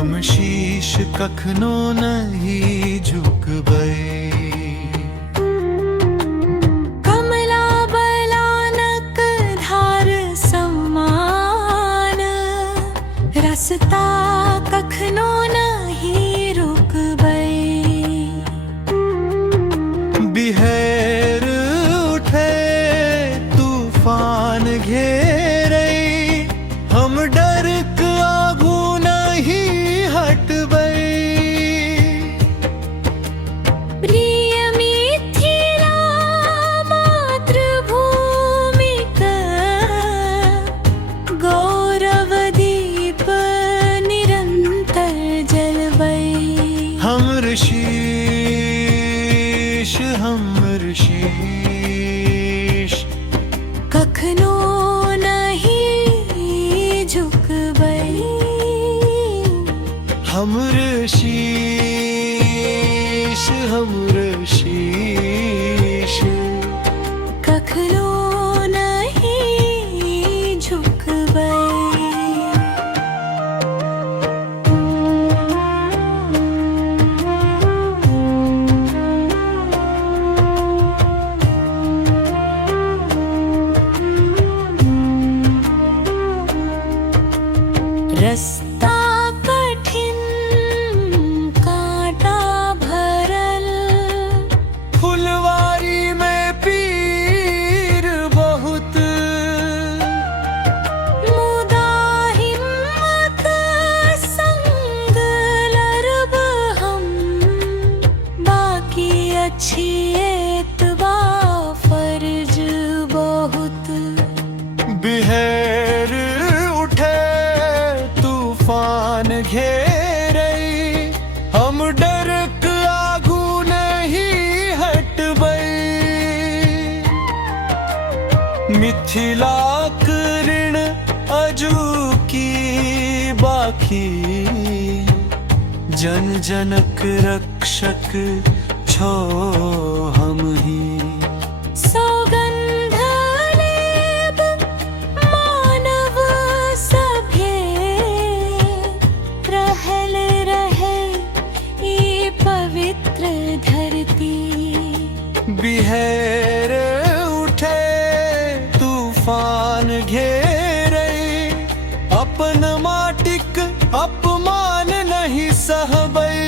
हम शीश कखनो नहीं झुकबै। कमला बलानक धार सम्मान, रसता कखनो नहीं रुकबै। बिहेर उठे तूफान घेरे, हम डर के आगू नहीं हटबै। प्रिय मिथिला मातृभूमिक गौरव दीप निरंतर जलबै। हमर शीश कखनो नहीं झुकबै। हमर शीश कखनो नहीं झुकबै। रास्ता कठिन कांटा भरल, फुलवारी में पीर बहुत। मुदा हिम्मत संग लड़ब हम, बाकी अच्छी एतबा फर्ज बहुत। बिहेर उठे तूफान घेरे, हम डर के आगू नहीं हटबै। मिथिला के ऋण अजू की बाकी, जन जनक रक्षक छो हम ही। सौगंध लेब मानव सभ्य, रहल रहे ई पवित्र धरती। बिहेर उठे तूफान घेरे, अपन माटिक अपमान नहीं सहबै।